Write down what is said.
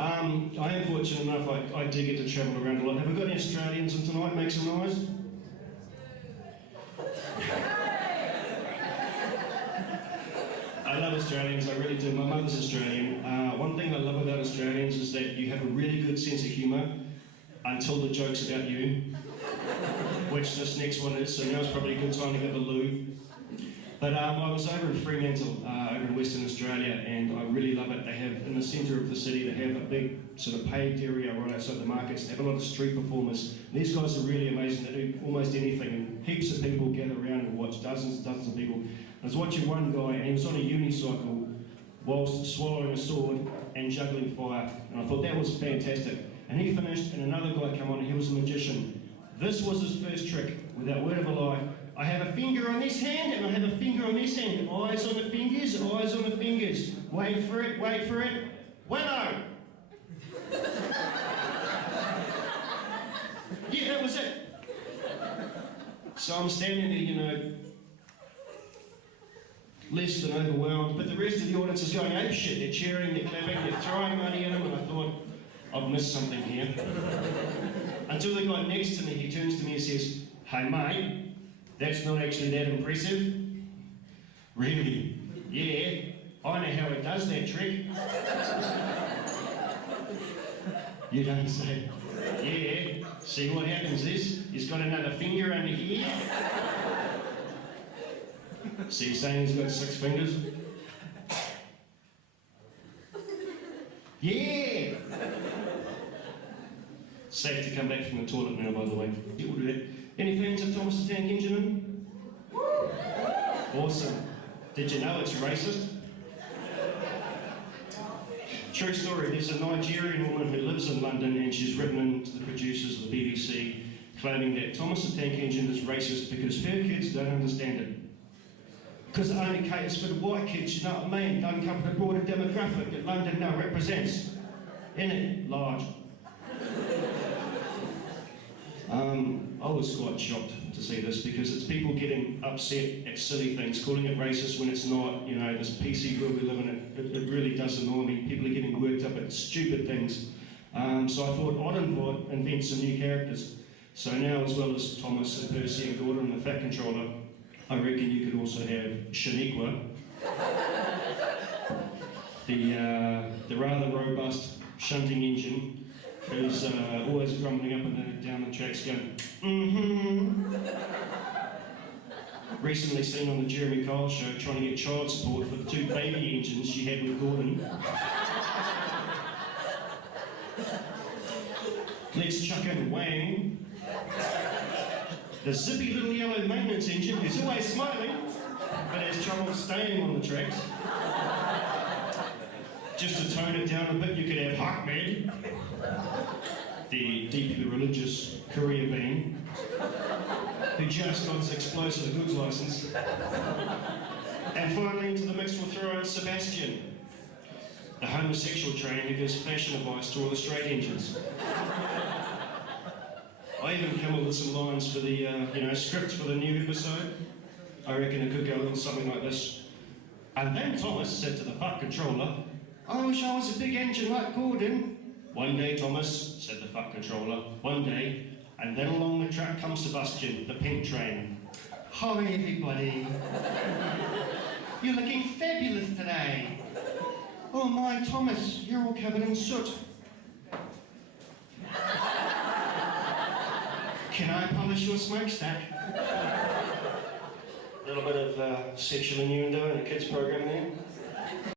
I am fortunate enough, I do get to travel around a lot. Have we got any Australians in tonight? Make some noise. I love Australians, I really do. My mother's Australian. One thing I love about Australians is that you have a really good sense of humour until the joke's about you, which this next one is, so now's probably a good time to go to the loo. But I was over in Fremantle, over in Western Australia, and I really love it. They have, in the centre of the city, they have a big sort of paved area right outside the markets. They have a lot of street performers. And these guys are really amazing. They do almost anything, and heaps of people gather around and watch, dozens and dozens of people. I was watching one guy, and he was on a unicycle whilst swallowing a sword and juggling fire, and I thought that was fantastic. And he finished, and another guy came on, and he was a magician. This was his first trick, without word of a lie. I have a finger on this hand, and I have a finger on this hand. Eyes on the fingers, eyes on the fingers. Wait for it, wait for it. Willow! Yeah, that was it. So I'm standing there, you know, less than overwhelmed, but the rest of the audience is going apeshit. They're cheering, they're clapping, they're throwing money at him, and I thought, I've missed something here. Until the guy next to me, he turns to me and says, "Hey mate, that's not actually that impressive." "Really?" "Yeah, I know how he does that trick." "You don't say." "Yeah, see what happens is, he's got another finger under here." "So you're saying he's got 6 fingers?" "Yeah!" Safe to come back from the toilet now, by the way. We'll do that. Any fans of Thomas the Tank Engine? Awesome. Did you know it's racist? True story, there's a Nigerian woman who lives in London, and she's written in to the producers of the BBC claiming that Thomas the Tank Engine is racist because her kids don't understand it. Because it only caters for the white kids, you know what I mean? Don't cover the broader demographic that London now represents. Innit? Large. I was quite shocked to see this because it's people getting upset at silly things, calling it racist when it's not, you know, this PC world we live in, it really does annoy me. People are getting worked up at stupid things. So I thought I'd invent some new characters. So now, as well as Thomas and Percy and Gordon and the Fat Controller, I reckon you could also have Shaniqua, the rather robust shunting engine, who's always grumbling up and down the tracks going, Recently seen on the Jeremy Kyle show trying to get child support for the 2 baby engines she had with Gordon. Let's chuck in Wang, the zippy little yellow maintenance engine who's always smiling but has trouble staying on the tracks. Just to tone it down a bit, you could have Ahmed, the deeply religious career van, who just got his explosive goods license. And finally into the mix we'll throw in Sebastian, the homosexual train who gives fashion advice to all the straight engines. I even came up with some lines for the script for the new episode. I reckon it could go a little something like this. And then Thomas said to the Fat Controller, "I wish I was a big engine like Gordon." "One day, Thomas," said the Fat Controller, "one day." And then along the track comes Sebastian, the pink train. "Hi everybody. You're looking fabulous today. Oh my, Thomas, you're all covered in soot. Can I polish your smokestack?" A little bit of sexual innuendo in a kids program there.